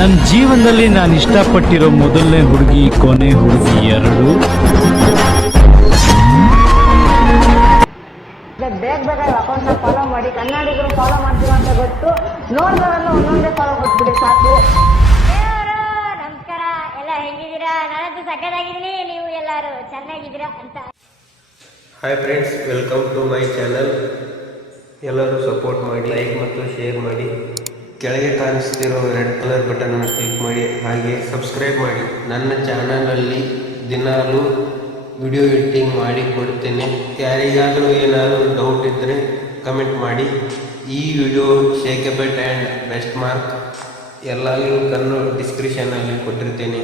ನನ್ನ ಜೀವನದಲ್ಲಿ ನಾನು ಇಷ್ಟಪಟ್ಟಿರೋ ಮೊದಲನೇ ಹುಡುಗಿ ಕೊನೆ ಹುಡುಗಿ ಎರಡು. ಬೇಗ ಬೇಗ ಅಕೌಂಟ್ನ ಫಾಲೋ ಮಾಡಿ, ಕನ್ನಡಿಗರು ಫಾಲೋ ಮಾಡ್ತೀವಿ ಅಂತ ಗೊತ್ತು, ನೋಡಿದವರೆಲ್ಲ ಒಂದೊಂದೇ ಫಾಲೋ ಕೊಟ್ಬಿಡಿ ಸಾಕು. ನಮಸ್ಕಾರ, ಎಲ್ಲ ಹೆಂಗಿದ್ದೀರಾ? ನಾನಂತೂ ಸಕ್ಕತ್ತಾಗಿದ್ದೀನಿ, ನೀವು ಎಲ್ಲರೂ ಚೆನ್ನಾಗಿದ್ದೀರಾ ಅಂತ. Hi friends, welcome to my channel. ಎಲ್ಲರೂ ಸಪೋರ್ಟ್ ಮಾಡಿ, ಲೈಕ್ ಮತ್ತು ಶೇರ್ ಮಾಡಿ. ಕೆಳಗೆ ಕಾಣಿಸ್ತಿರೋ ರೆಡ್ ಕಲರ್ ಬಟನ್ ಅನ್ನು ಕ್ಲಿಕ್ ಮಾಡಿ, ಹಾಗೆ ಸಬ್ಸ್ಕ್ರೈಬ್ ಮಾಡಿ. ನನ್ನ ಚಾನಲಲ್ಲಿ ದಿನಾಲೂ ವಿಡಿಯೋ ಎಡಿಟಿಂಗ್ ಮಾಡಿ ಕೊಡ್ತೇನೆ. ಯಾರಿಗಾದರೂ ಏನಾದರೂ ಡೌಟ್ ಇದ್ದರೆ ಕಮೆಂಟ್ ಮಾಡಿ. ಈ ವಿಡಿಯೋ ಶೇಕೆಬೆಟ್ ಆ್ಯಂಡ್ ಬೆಸ್ಟ್ ಮಾರ್ಕ್ ಎಲ್ಲ ಲಿಂಕನ್ನು ಡಿಸ್ಕ್ರಿಪ್ಷನಲ್ಲಿ ಕೊಟ್ಟಿರ್ತೇನೆ.